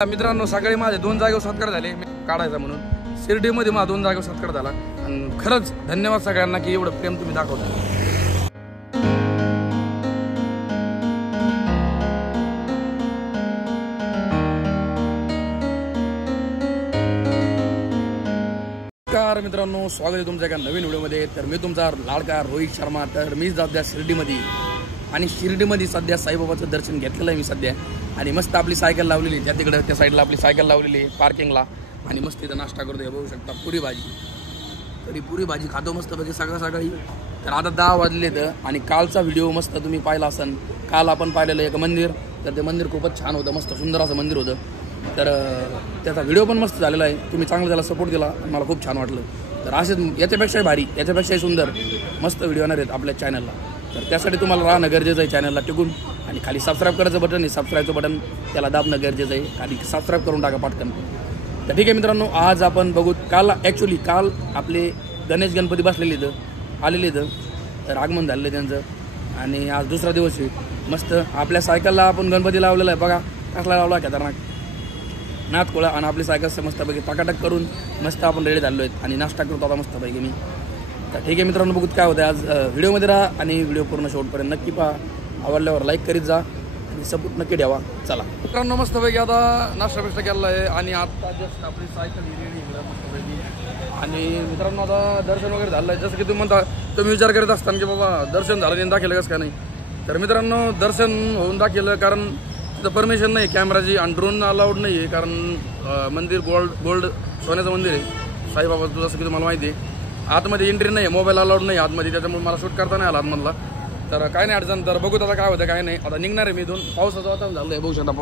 मित्रांनो सगळे माझे 2 जागेवर सत्कार झाले काढायचा म्हणून शिर्डीमध्ये माझा 2 जागेवर सत्कार झाला आणि खरंच धन्यवाद सगळ्यांना की एवढं प्रेम तुम्ही दाखवता। नमस्कार मित्रांनो, स्वागत आहे तुमच्या एका नवीन व्हिडिओमध्ये। तर मी तुमचा लाडका रोहित शर्मा। तर मी सध्या शिर्डीमध्ये आणि शिर्डीमध्ये सध्या साईबाबाचं दर्शन घेतलेलं आहे मी सध्या आणि मस्त आपली सायकल लावलेली त्या तिकडे त्या साईडला आपली सायकल लावलेली आहे पार्किंगला आणि मस्त इथं नाश्ता करतो हे बघू शकता पुरी भाजी। तरी पुरी भाजी खातो मस्त पैकी सकाळी। तर आता 10 वाजले तर आणि कालचा व्हिडिओ मस्त तुम्ही पाहिला असन। काल आपण पाहिलेलं एक मंदिर, तर ते मंदिर खूपच छान होतं, मस्त सुंदर असं मंदिर होतं। तर त्याचा व्हिडिओ पण मस्त झालेला आहे, तुम्ही चांगलं त्याला सपोर्ट दिला आणि मला खूप छान वाटलं। तर असेच याच्यापेक्षाही भारी याच्यापेक्षाही सुंदर मस्त व्हिडिओ येणार आहेत आपल्या चॅनलला। तर त्यासाठी तुम्हाला राहणं गरजेचं आहे चॅनलला टिकून आणि खाली सबस्क्राईब करायचं बटन आहे, सबस्क्राईबचं बटन त्याला दाबणं गरजेचं आहे, खाली सबस्क्राईब करून टाका पटकन। तर ठीक आहे मित्रांनो, आज आपण बघू काल आपले गणेश गणपती बसलेले इथं आलेले इथं, तर आगमन झालेलं त्यांचं आणि आज दुसरा दिवस आहे। मस्त आपल्या सायकलला आपण गणपती लावलेला आहे बघा, कसला लावला खतरनाक नाथ कोळा आणि आपली सायकल मस्तपैकी टाकाटक करून मस्त आपण रेडी झालो आहेत आणि नाश्ता करतो आता मस्तपैकी मी। तर ठीक आहे मित्रांनो, बघूत काय होतं आज व्हिडिओमध्ये राहा आणि व्हिडिओ पूर्ण शेवटपर्यंत नक्की पहा। आवडल्यावर लाईक करीत जा आणि सपोर्ट नक्की द्यावा। चला मित्रांनो, मस्तपैकी आता नाश्ता बिष्टा केलेला आहे आणि आता जस्ट आपली सायकल रेडी इकडं मस्तपैकी। आणि मित्रांनो आता दर्शन वगैरे झालं आहे, जसं की तुम्ही विचार करत असताना की बाबा दर्शन झालं नाही दाखवलं कसं का नाही। तर मित्रांनो दर्शन होऊन दाखवलं, कारण तिथं परमिशन नाही कॅमेराची आणि ड्रोन अलाउड नाही आहे, कारण मंदिर गोल्ड सोन्याचं मंदिर आहे साईबाबाचं, जसं की तुम्हाला माहिती आहे। आतमध्ये एंट्री नाही आहे, मोबाईल अलाउड नाही आतमध्ये, त्याच्यामुळे मला शूट करता नाही आला आतमधला। तर काय नाही अडचण, तर बघूत आता काय होतं काय नाही। आता निघणार आहे मी इथून, पावसाचं वातावरण झालं आहे बघू शकता,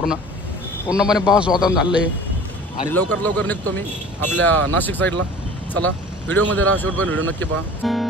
पूर्णपणे पाऊस वातावरण झालं आहे आणि लवकर निघतो मी आपल्या नाशिक साईडला। चला व्हिडिओमध्ये राहा, शेवटपर्यंत व्हिडिओ नक्की पहा।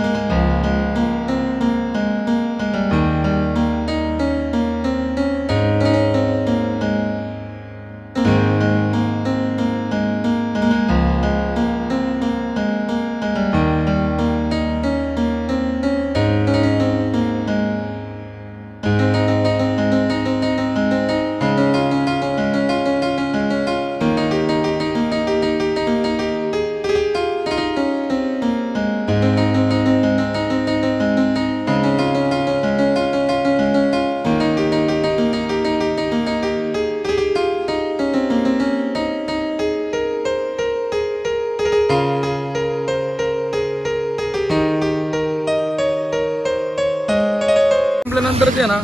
नंतर ते ना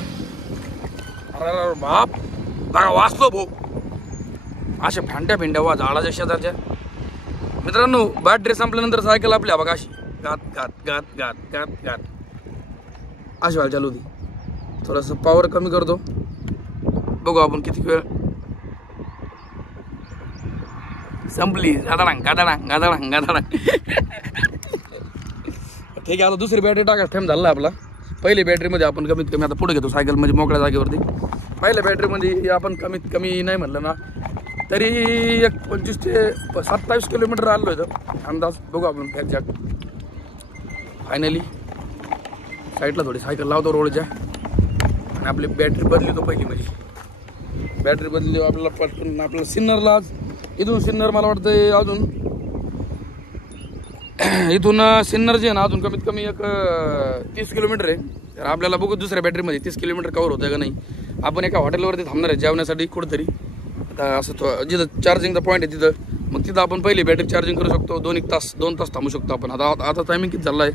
अरे बाप बघा वाचलो भाऊ, अशा फांट्या वा झाडाच्या शेजारच्या। मित्रांनो बॅटरी संपल्यानंतर सायकल आपल्या बघा अशी गात अशी व्हायला चालू होती। थोडंसं पॉवर कमी करतो, बघू आपण किती वेळ संपली। गादाडांग ठीक आहे, आता दुसरी बॅटरी टाकायचा टाइम झाला आपला। पहिली बॅटरीमध्ये आपण कमीत कमी आता पुढे घेतो सायकल म्हणजे मोकळ्या जागेवरती। पहिल्या बॅटरीमध्ये आपण कमीत कमी नाही म्हटलं ना तरी एक 25 ते 27 किलोमीटर आलो होतं अंदाज, बघू आपण एक्झॅक्ट। फायनली साईडला थोडी सायकल लावतो रोडच्या आणि आपली बॅटरी बदली तो पहिली म्हणजे बॅटरी बदली आपल्याला पटकन आपल्याला सिन्नरला इथून सिन्नर मला वाटतं अजून इथून सिन्नर जे आहे ना अजून कमीत कमी एक 30 किलोमीटर आहे। तर आपल्याला बघू दुसऱ्या बॅटरीमध्ये 30 किलोमीटर कवर होतं का नाही। आपण एका हॉटेलवरती थांबणार आहे जेवण्यासाठी कुठंतरी, आता असं जिथं चार्जिंगचा पॉईंट आहे तिथं, मग तिथं आपण पहिली बॅटरी चार्जिंग करू शकतो। 2 तास थांबू शकतो आपण। आता टायमिंग किती झालं आहे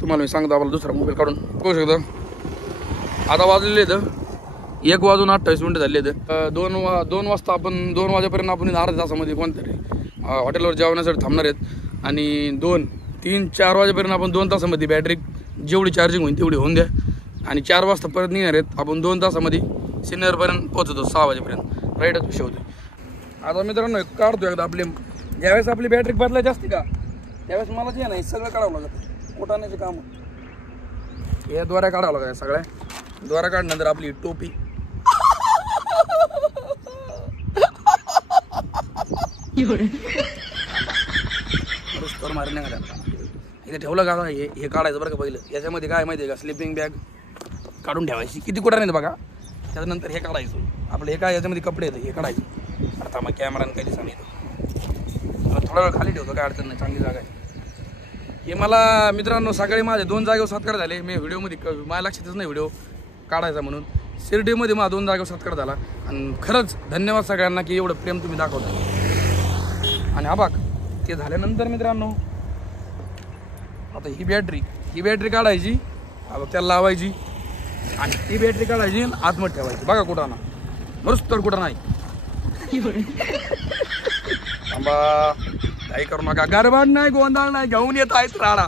तुम्हाला मी सांगतो, आपल्याला दुसरा मोबाईल काढून बघू शकतो। आता वाजलेले तर 1:28 झाले तर 2 वाजता आपण 2 वाजेपर्यंत आपण अर्ध्या तासामध्ये कोणतरी हॉटेलवर जेवण्यासाठी थांबणार आहेत आणि 2, 3, 4 वाजेपर्यंत आपण 2 तासामध्ये बॅटरी जेवढी चार्जिंग होईल तेवढी होऊन द्या आणि 4 वाजता परत निघणार आहेत आपण। 2 तासामध्ये सिन्नरपर्यंत पोहोचतो 6 वाजेपर्यंत, राईटच विषय होते। आता मित्रांनो काढतो एकदा आपली, ज्यावेळेस आपली बॅटरी बदलायची असते का त्यावेळेस मला जे नाही सगळं काढावं लागतं, कोटाण्याचे काम हे द्वारा काढावं लागतं। सगळ्या द्वारा काढल्यानंतर आपली टोपी मारण्या इथे ठेवलं का हे काढायचं बरं का पहिलं। याच्यामध्ये काय माहिती आहे का, स्लिपिंग बॅग काढून ठेवायची किती कुठं नाही बघा। त्यानंतर हे काढायचं आपलं, हे काय याच्यामध्ये कपडे आहेत हे काढायचं। थांबा कॅमेराने काही दिसा नाही थोडा वेळ खाली ठेवतो, काय अडचण नाही, चांगली जागा आहे. हे मला मित्रांनो सकाळी माझे 2 जागेवर सत्कार झाले. मी व्हिडिओमध्ये माझ्या लक्षातच नाही व्हिडिओ काढायचा म्हणून. शिर्डीमध्ये माझा 2 जागेवर सत्कार झाला आणि खरंच धन्यवाद सगळ्यांना की एवढं प्रेम तुम्ही दाखवता. आणि हा बाग ते झाल्यानंतर मित्रांनो आता ही बॅटरी काढायची, त्याला लावायची आणि ही बॅटरी काढायची आणि आतमध्ये ठेवायची. बघा कुठं ना मस्त तर कुठं नाही. थांबा काही करू नका, गडबड नाही, गोंधळ नाही, घेऊन येत आहेत राडा.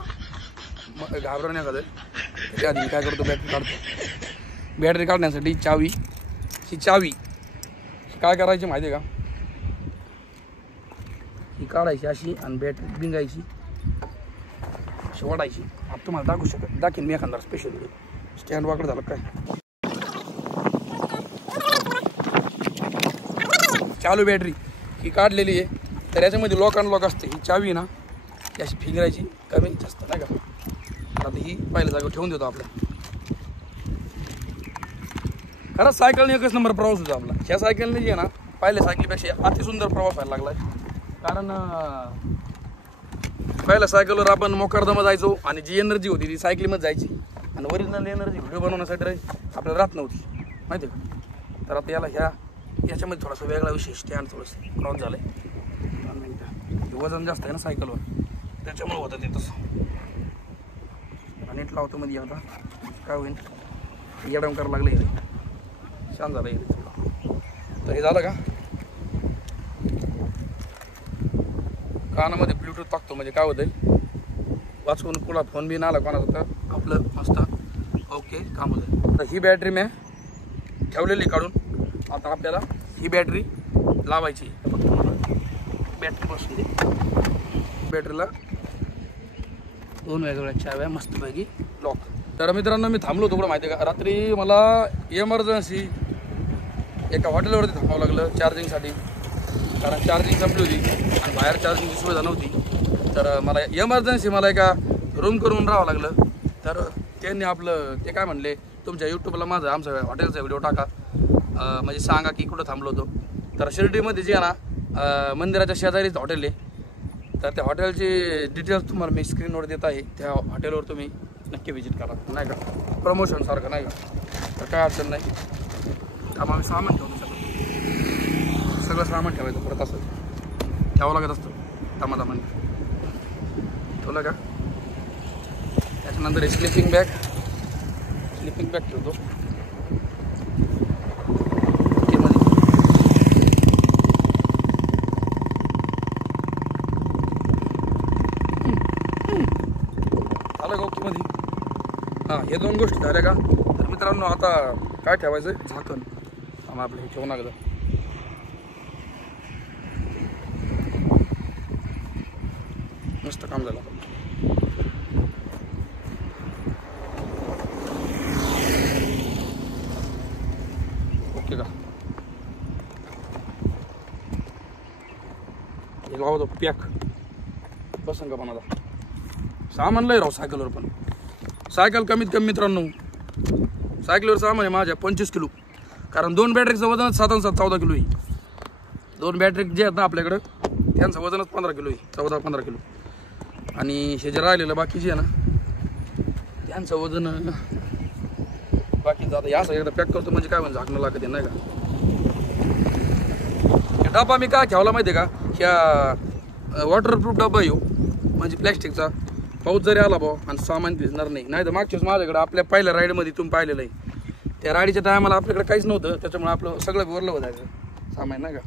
मग घाबरू नका. त्याच्या आधी काय करतो, बॅटरी काढतो. बॅटरी काढण्यासाठी ही चावी काय करायची माहिती आहे का, ही काढायची अशी आणि बॅटरी बिंगायची ओढायची. आता तुम्हाला दाखवीन मी एखादा स्पेशल स्टँड वाकड झालं काय. चालू बॅटरी ही काढलेली आहे, तर याच्यामध्ये लॉक अनलॉक असते. ही चावी ना अशी फिंगरायची कमी जास्त नाही का. आता ही पहिल्या जागेवर ठेवून देतो आपल्या. खरंच सायकलने एकच नंबर प्रवास होतो आपला. ह्या सायकलने जी आहे ना पहिल्या सायकलीपेक्षा अतिसुंदर प्रवास व्हायला लागला आहे. कारण पहिल्या सायकलवर आपण मोकारदमा जायचो आणि जी एनर्जी होती ती सायकलीमध्ये जायची आणि ओरिजिनल एनर्जी व्हिडिओ बनवण्यासाठी आपल्याला राहत नव्हती माहिती आहे का. तर आता याच्यामध्ये थोडासा वेगळा विषय स्टँड थोडंसं क्रॉस झालं आहे. वजन जास्त आहे ना सायकलवर, त्याच्यामुळे होतं ते तसं. नीट लावतो मध्ये आता काय होईल, येडम करायला लागलं. छान झालं हे. तर हे झालं का, कानामध्ये ब्लूटूथ टाकतो म्हणजे काय होतं, वाचून कुणा फोन बी आला कोणाचा तर आपलं मस्त ओके काम होतं. तर ही बॅटरी मी ठेवलेली काढून. आता आपल्याला ही बॅटरी लावायची. बॅटरी बसून दे. बॅटरीला 2 वेगवेगळ्या चाव्या मस्तपैकी लॉक. तर मित्रांनो मी थांबलो होतो कुठं माहिती आहे का, रात्री मला इमर्जन्सी एका हॉटेलवरती थांबावं लागलं चार्जिंगसाठी. कारण चार्जिंग संपली होती आणि बाहेर चार्जिंगची सुविधा नव्हती. तर मला इमर्जन्सी एका रूम करून राहावं लागलं. तर त्यांनी आपलं ते काय म्हणले, तुमच्या यूट्यूबला आमचा हॉटेलचा व्हिडिओ टाका, म्हणजे सांगा की कुठं थांबलो होतो. तर शिर्डीमध्ये जे आहे ना मंदिराच्या शेजारीच हॉटेल आहे. तर त्या हॉटेलचे डिटेल्स तुम्हाला मी स्क्रीनवर देत आहे. त्या हॉटेलवर तुम्ही नक्की व्हिजिट करा नाही का, प्रमोशनसारखं नाही का. तर काय अडचण नाही. त्यामुळे आम्ही सामान ठेवतो, सगळं सामान ठेवायचं परत असं ठेवावं लागत असतं दमादमाने. ठेवलं का, त्याच्यानंतर हे स्लिपिंग बॅग ठेवतो. आलं का ओकेमध्ये. हां हे 2 गोष्टी झाल्या का. तर मित्रांनो आता काय ठेवायचं, झाकण आम्ही आपलं हे ठेवून लागलं. मस्त काम झालं. ओके का, हे लावतो पॅक बसन का. पण आता सामान लय राहू सायकलवर. पण सायकल कमीत कमी मित्रांनो सायकलवर सामान आहे माझ्या 25 किलो. कारण 2 बॅटरीचं वजनच 7-7 किलो आहे. 2 बॅटरी जे आहेत ना आपल्याकडं त्यांचं वजनच 15 किलो आहे, 14-15 किलो. आणि हे जे राहिलेलं बाकीचे आहे ना त्यांचं वजन बाकीचं. आता या एकदा पॅक करतो म्हणजे काय म्हणजे झाकणं लागत नाही का. डबा मी काय ठेवला माहिती आहे का, ह्या वॉटरप्रूफ डबा येऊ म्हणजे प्लॅस्टिकचा. पाऊस जरी आला भाऊ आणि सामान भिजणार नाही. नाही तर मागच्याच माझ्याकडे आपल्या पहिल्या राईडमध्ये तुम्ही पाहिलेलं आहे, त्या राईडच्या टायमाला आपल्याकडे काहीच नव्हतं. त्याच्यामुळे आपलं सगळं वरलं होतं सामान नाही का.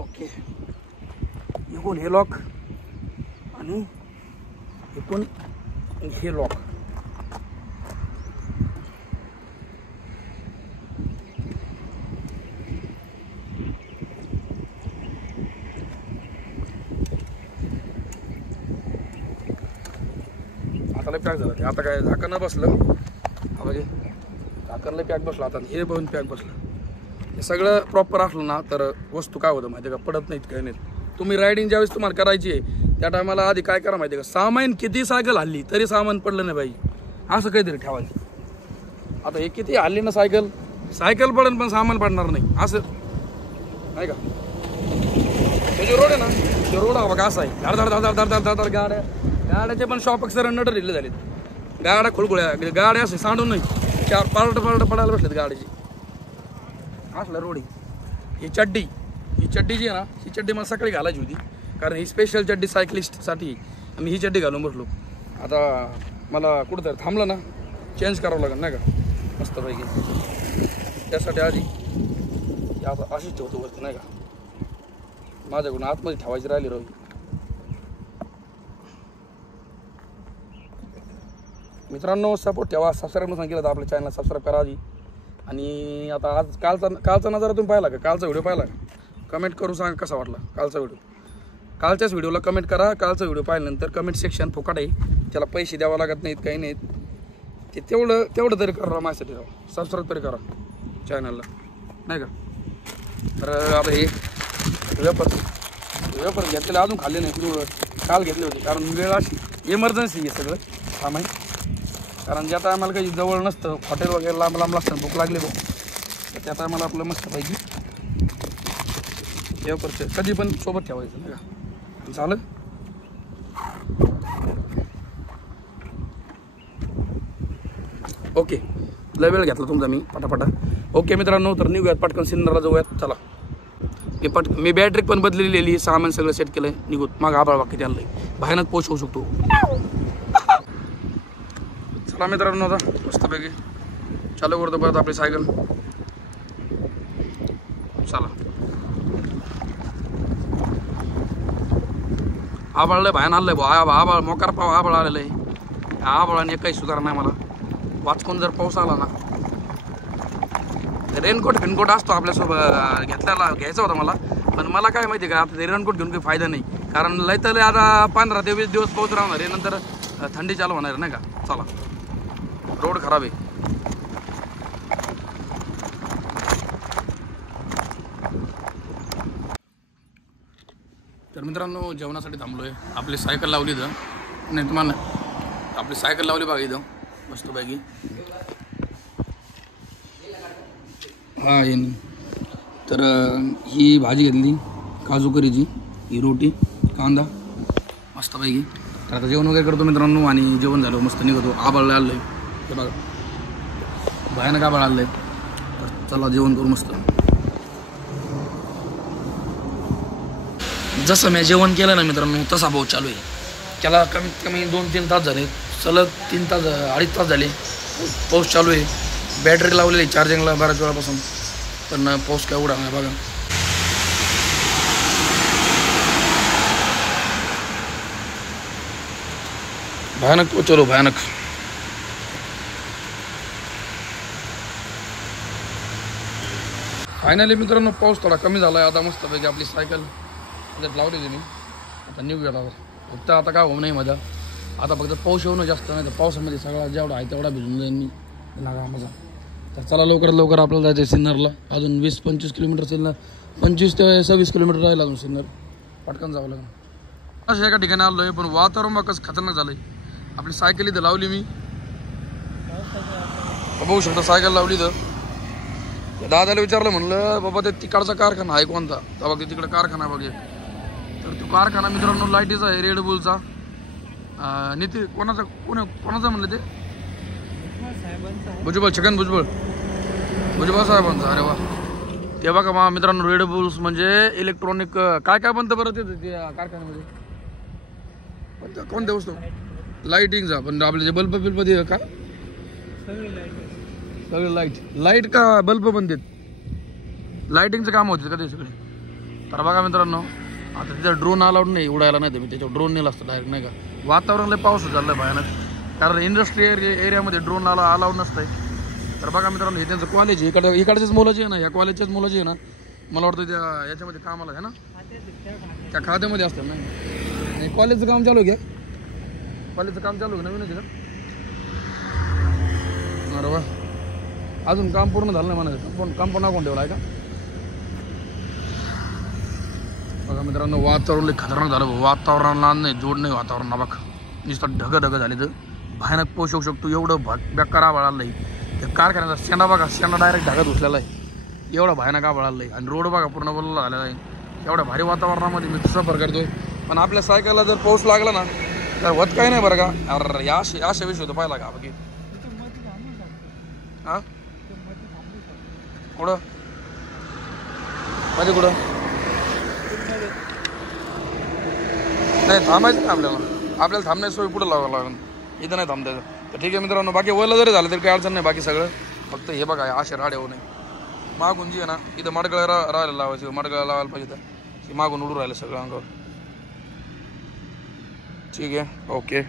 ओके, इकडून हे लॉक आणि इकडून हे लॉक. आता पॅक झालं ते. आता काय झाकण बसलं म्हणजे झाकणला पॅक बसलं. आता हे पण पॅक बसलं. हे सगळं प्रॉपर असलं ना तर वस्तू काय होतं माहिती आहे का, पडत नाहीत काही नाही. तुम्ही रायडिंग ज्यावेळेस तुम्हाला करायची आहे त्या टायमाला आधी काय करा माहिती आहे का, सामान किती सायकल हल्ली तरी सामान पडलं नाही पाहिजे असं काहीतरी ठेवायचं. आता हे किती हल्ली ना सायकल सायकल पडेल पण सामान पडणार नाही असं नाही का. हे जो रोड आहे ना तो रोड हा बघा असा आहे. धड धड धड धड धड धड गाड्याचे पण शॉप अक्षर नट दिले झालेत. गाड्या खुळखुळ्या गाड्या असे सांडून नाही 4 पार्ट पडायला बसलेत गाड्याची. असला रोड आहे. ही चड्डी जी आहे ना ही चड्डी मला सकाळी घालायची होती कारण ही स्पेशल चड्डी सायकलिस्टसाठी मी ही चड्डी घालून बसलो. आता मला कुठंतरी थांबलं ना चेंज करावं लागेल नाही का मस्तपैकी. त्यासाठी आधी आता अशीच ठेवतो वरती नाही का माझ्याकडून आतमध्ये ठेवायची राहिली राहू. मित्रांनो सपोर्ट ठेवा. सबस्क्राईब सांगितलं तर आपल्या चॅनलला सबस्क्राईब करा आधी. आणि आता आज कालचा नजारा तुम्ही पाहिला का कालचा व्हिडिओ पाहिला का कमेंट करून सांगा कसा वाटला कालचा व्हिडिओ. कालच्याच व्हिडिओला कमेंट करा. कालचा व्हिडिओ पाहिल्यानंतर कमेंट सेक्शन फुकट आहे त्याला पैसे द्यावं लागत नाहीत काही नाहीत. ते तेवढं तरी करा माझ्यासाठी राहा. सबस्क्राईब तरी करा चॅनलला नाही का. तर आता हे वेपर घेतलेले अजून खाल्ले नाही काल घेतले होते कारण वेळ अशी इमर्जन्सी आहे सगळं काम आहे. कारण ज्या टायमाला काही जवळ नसतं हॉटेल वगैरे लांब असतं भूक लागली बघ तर त्या टायमाला आपलं मस्त पाहिजे वेपरचं कधी पण सोबत ठेवायचं नाही का. चालेल ओके. लय वेळ घेतला तुमचा मी पटापटा. ओके मित्रांनो तर निघूयात पटकन सिन्नरला जाऊयात. चला मी बॅटरी पण बदललेली सामान सगळं सेट केलंय निघूत. मग आभाळ बाकी त्याला भयानक पोच होऊ शकतो. चला मित्रांनो आता मस्तपैकी चालू करतो परत आपली सायकल. चला आभाळ लय भयान आलंय भाऊ. आभाळ मोकार पाव आभाळ आलेलं आहे. आभाळाने काही सुधार नाही मला. वाचकून जर पाऊस आला ना रेनकोट फिनकोट असतो आपल्यासोबत घ्यायचा होता मला पण मला काय माहिती का आता ते रेनकोट घेऊन काही फायदा नाही कारण लय तर आता 15 ते 20 दिवस पाऊस राहणार आहे नंतर थंडी चालू होणार नाही का. चला रोड खराब आहे. तर मित्रांनो जेवणासाठी थांबलोय. आपली सायकल लावली इथं नाही तुम्हाला आपली सायकल लावली बघा इथं मस्तपैकी. हा ये तर ही भाजी घेतली काजू करीची ही रोटी कांदा मस्तपैकी. तर आता जेवण वगैरे करतो मित्रांनो आणि जेवण झालं मस्त निघतो. आभाळ आलं आहे ते बघा भयानक आभाळ आलं आहे. तर चला जेवण करू मस्त. जसं मी जेवण केलं ना मित्रांनो तसा पाऊस चालू आहे. त्याला कमीत कमी 2-3 तास झाले सलग 3 तास 2.5 तास झाले पाऊस चालू आहे. बॅटरी लावलेली चार्जिंगला बऱ्याच वेळापासून पण पाऊस काय उडा नाही बघा. भयानक पाऊस चालू भयानक. फायनली मित्रांनो पाऊस थोडा कमी झाला आहे आता मस्तपैकी आपली सायकल लावली मी आता निघूया. फक्त आता काय होऊ नाही माझा आता फक्त पाऊस येऊ नये जास्त नाही तर पावसामध्ये सगळा जेवढा आहे तेवढा भिजून जाईन मी लागा माझा. तर चला लवकर आपल्याला जायचं सिन्नरला. अजून 20-25 किलोमीटर सिन्नर 25 ते 26 किलोमीटर राहिलं अजून सिन्नर पटकन जावं लागेल. असं एका ठिकाणी आलो आहे पण वातावरण कसं खतरनाक झालं आहे. आपली सायकल इथं लावली मी बघू शकता सायकल लावली तर दादाला विचारलं म्हणलं बाबा ते तिकडचा कारखाना आहे कोणता तर बघ तिकडे कारखाना बघे. तर तो कारखाना मित्रांनो लाईटीचा आहे रेड बुलचा. नितीन कोणाचा म्हणलं ते भुजबळ छगन भुजबळ साहेबांचा. अरे वा ते बघा मा मित्रांनो रेड बुल्स म्हणजे इलेक्ट्रॉनिक काय बनतं बरं ते कारखान्यामध्ये कोणत्या वस्तू लाईटिंगचा पण आपले जे बल्ब बिल्ब का सगळे लाईट का बल्ब बनतात लाईटिंगचं काम होते का ते सगळे. तर बघा मित्रांनो आता तिथं ड्रोन अलाउड नाही उडायला नाही तर मी त्याच्यावर ड्रोन नेला असतं डायरेक्ट नाही का. वातावरण पाऊस झालं आहे भयानक कारण इंडस्ट्रियल एरियामध्ये ड्रोन अलाउड नसतंय. तर बघा मित्रांनो हे त्यांचं कॉलेज आहे इकडच्याच मुलाची आहे ना या कॉलेजच्याच मुलाची आहे ना मला वाटतं त्या याच्यामध्ये कामाला आहे ना त्या खात्यामध्ये असतं नाही कॉलेजचं काम चालू घ्या कॉलेजचं काम चालू आहे नवीनच आहे का. अरे वा अजून काम पूर्ण झालं नाही म्हणायचं कंपाऊंड कोण ठेवला आहे का. बघा मित्रांनो वातावरण खतरनाक झालं वातावरणाला नाही जोड नाही वातावरण बघ नुसतं ढग झाले तर भयानक पाऊस होऊ शकतो एवढं बेकार आभाळ आलं कारखान्याचा शेंडा बघा, शेंडा डायरेक्ट ढगात घुसलेला आहे. एवढा भयानक आभाळ आलाय आणि रोड बघा पूर्ण बोलला झालेला आहे. एवढ्या भारी वातावरणामध्ये मी सफर करतोय. पण आपल्या सायकलला जर पाऊस लागला ना तर होत काही नाही बरं का. अरे अशा विषय होतो पाहिला का बाकी. हा कुठं माझे कुठं नाही थांबायचं ना आपल्याला थांबण्याची सोय पुढं लावावं लागेल. इथं नाही थांबतायचं. तर ठीक आहे मित्रांनो, बाकी वरला जरी झालं तरी काही अडचण नाही. बाकी सगळं फक्त हे बघा असे राडे होऊ नये. मागून जी आहे ना इथं मडगळा राहायला लावायचं, मडगळा लावायला पाहिजे तर मागून उडून राहिलं सगळं अंगावर. ठीक आहे, ओके.